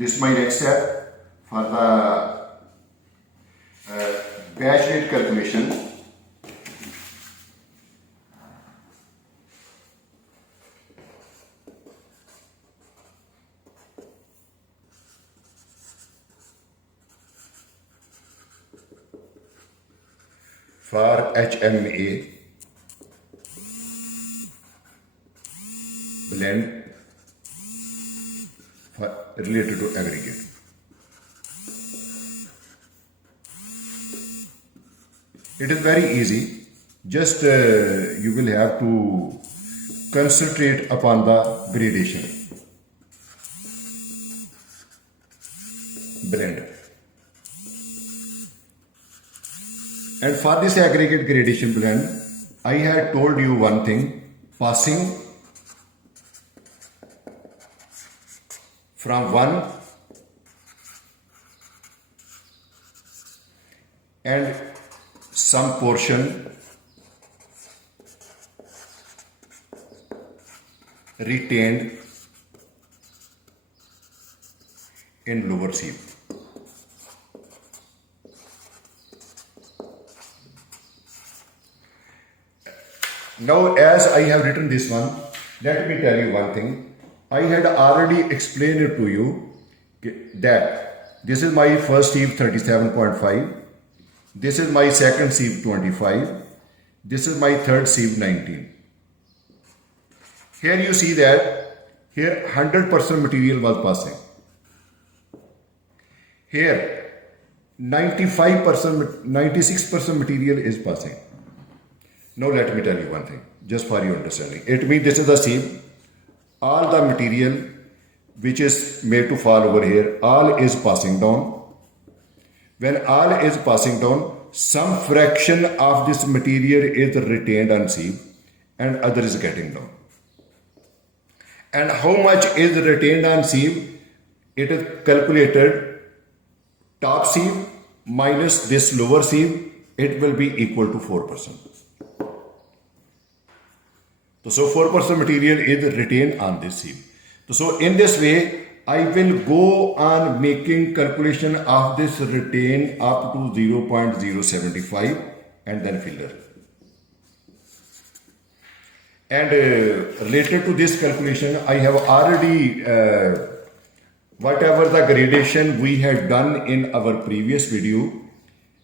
this is my next step for the batch rate calculation. For HMA blend related to aggregate. It is very easy. Just you will have to concentrate upon the gradation blend. And for this aggregate gradation blend, I had told you one thing: passing from one and some portion retained in lower sieve. Now, as I have written this one, let me tell you one thing. I had already explained it to you that this is my first sieve 37.5, this is my second sieve 25, this is my third sieve 19. Here you see that here 100% material was passing. Here 95%, 96% material is passing. Now let me tell you one thing, just for your understanding. It means this is the sieve. All the material which is made to fall over here, all is passing down. When all is passing down, some fraction of this material is retained on sieve and other is getting down. And how much is retained on sieve? It is calculated top sieve minus this lower sieve, it will be equal to 4%. So 4% material is retained on this sieve. So in this way, I will go on making calculation of this retain up to 0.075 and then filler. And related to this calculation, I have already, whatever the gradation we had done in our previous video,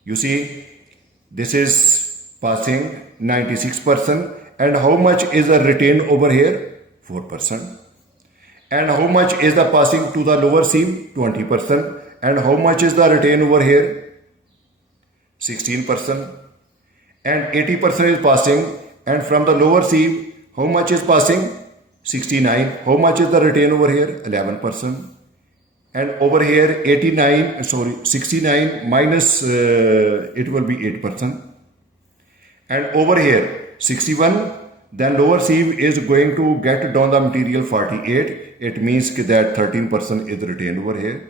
you see, this is passing 96%. And how much is the retained over here? 4%. And how much is the passing to the lower sieve? 20%. And how much is the retained over here? 16%. And 80% is passing. And from the lower sieve, how much is passing? 69. How much is the retained over here? 11%. And over here, 69 minus, it will be 8%. And over here, 61, then lower sieve is going to get down the material 48. It means that 13% is retained over here.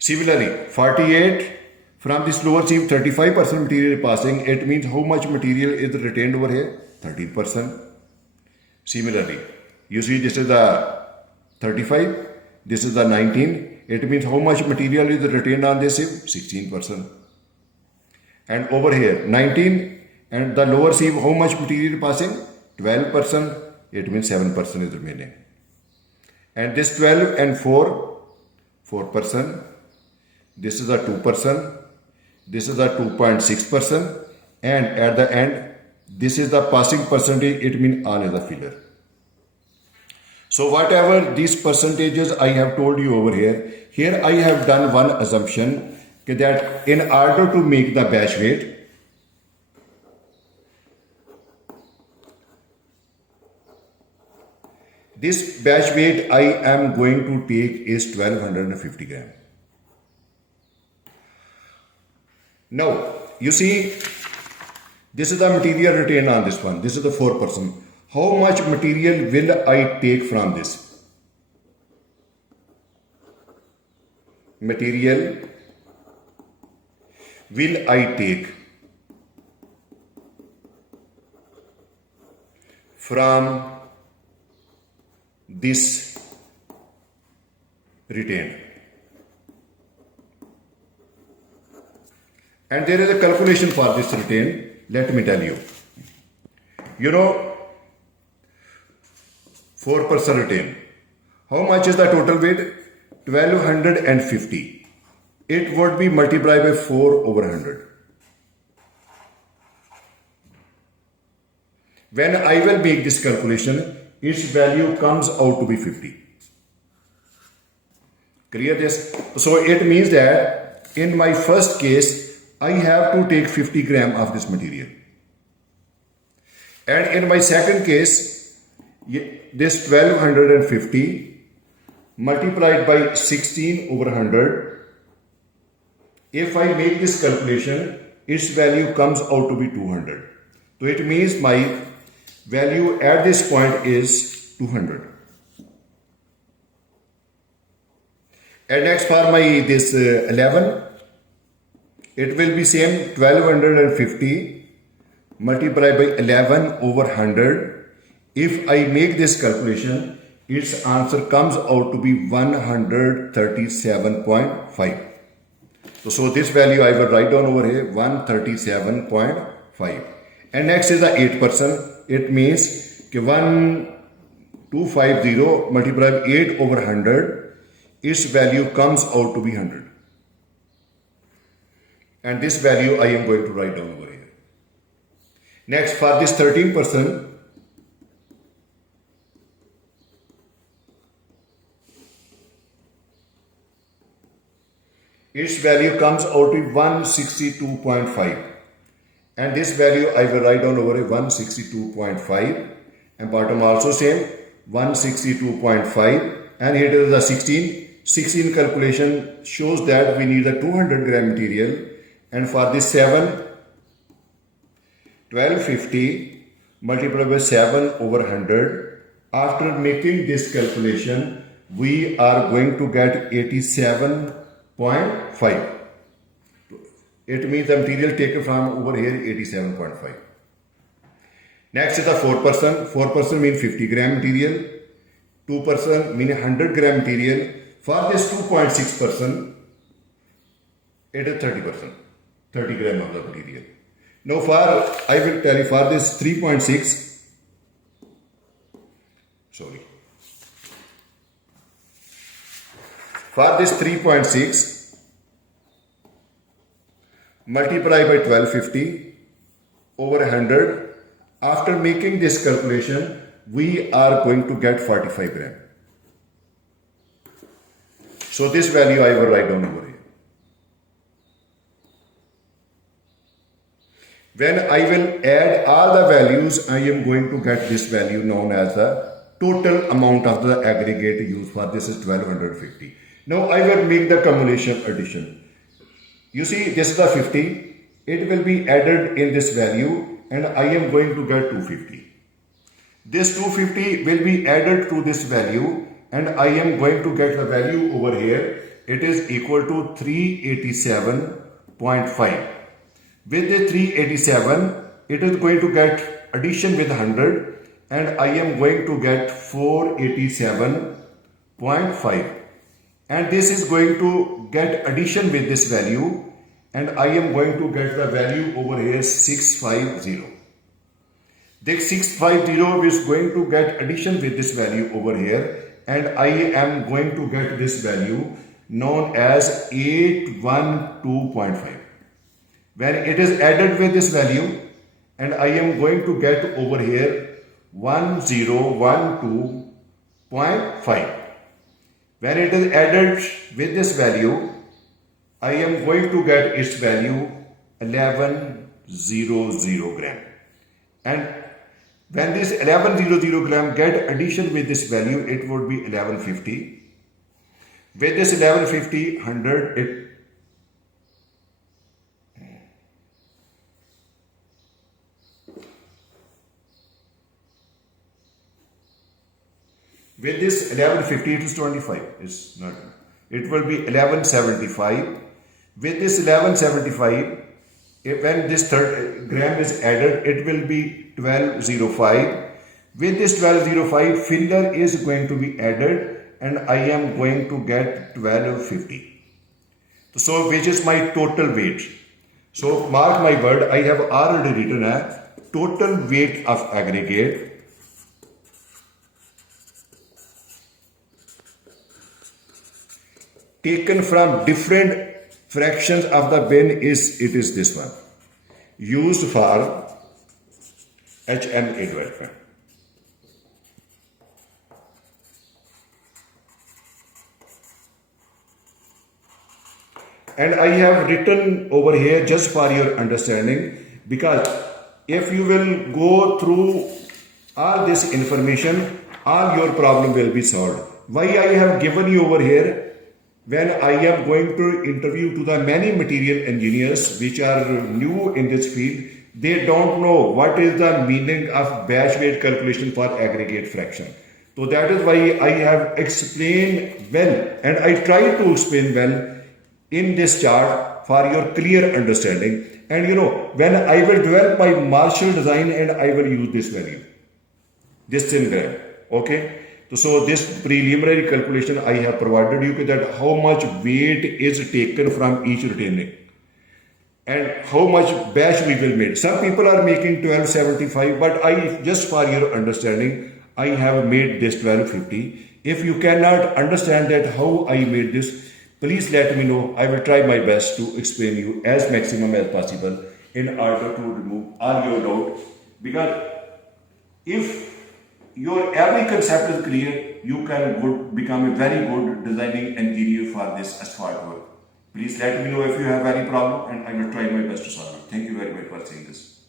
Similarly, 48, from this lower sieve 35% material is passing. It means how much material is retained over here? 13%. Similarly, you see this is the 35, this is the 19. It means how much material is retained on this sieve? 16%. And over here, 19. And the lower sieve, how much material passing? 12%. It means 7% is remaining. And this 12 and 4%. This is the 2%. This is the 2.6%. And at the end, this is the passing percentage. It means all is a filler. So whatever these percentages I have told you over here, here I have done one assumption that in order to make the batch rate, this batch weight I am going to take is 1250 gram. Now, you see, this is the material retained on this one. This is the 4%. How much material will I take from this? Material will I take from this retained. And there is a calculation for this retained. Let me tell you. You know, 4% retained. How much is the total weight? 1250. It would be multiplied by 4/100. When I will make this calculation, its value comes out to be 50. Clear this? So it means that in my first case, I have to take 50 gram of this material. And in my second case, this 1250 multiplied by 16/100. If I make this calculation, its value comes out to be 200. So it means my value at this point is 200. And next for my this 11, it will be same 1250 multiplied by 11/100. If I make this calculation, its answer comes out to be 137.5. So this value I will write down over here, 137.5. And next is the 8%. It means 1250 multiplied by 8/100. Its value comes out to be 100. And this value I am going to write down over here. Next, for this 13%, its value comes out to 162.5. And this value I will write down over here, 162.5. And bottom also same, 162.5. And here is the 16. 16 calculation shows that we need a 200 gram material. And for this 7, 1250 multiplied by 7/100. After making this calculation, we are going to get 87.5. It means the material taken from over here 87.5. Next is the 4%. 4% means 50 gram material. 2% means 100 gram material. For this 2.6%, it is 30%. 30 gram of the material. Now I will tell you for this 3.6, sorry. For this 3.6, multiply by 1250 over 100. After making this calculation, we are going to get 45 gram. So this value I will write down over here. When I will add all the values, I am going to get this value known as the total amount of the aggregate used for this is 1250. Now I will make the cumulation addition. You see, this is the 50. It will be added in this value and I am going to get 250. This 250 will be added to this value and I am going to get the value over here. It is equal to 387.5. With the 387, it is going to get addition with 100 and I am going to get 487.5. And this is going to get addition with this value and I am going to get the value over here 650. This 650 is going to get addition with this value over here and I am going to get this value known as 812.5. When it is added with this value and I am going to get over here 1012.5. When it is added with this value, I am going to get its value 1100 gram. And when this 1100 gram get addition with this value, it would be 1150. With this 1150, 100, with this 1150 it is 25. It's not. It will be 1175. With this 1175, when this third gram is added, it will be 1205. With this 1205, filler is going to be added and I am going to get 1250. So which is my total weight. So mark my word, I have already written a total weight of aggregate taken from different fractions of the bin is this one, used for HMA development. And I have written over here just for your understanding, because if you will go through all this information, all your problem will be solved. Why I have given you over here? When I am going to interview to the many material engineers which are new in this field, they don't know what is the meaning of batch weight calculation for aggregate fraction. So that is why I have explained well, and I try to explain well in this chart for your clear understanding. And when I will develop my Marshall design and I will use this value, this thin gram, okay? So this preliminary calculation I have provided you that how much weight is taken from each retaining and how much batch we will make. Some people are making 1275, but I, just for your understanding, I have made this 1250. If you cannot understand that how I made this, please let me know. I will try my best to explain you as maximum as possible in order to remove all your doubt. Because if your every concept is clear, you can become a very good designing engineer for this asphalt work. Please let me know if you have any problem and I will try my best to solve it. Thank you very much for seeing this.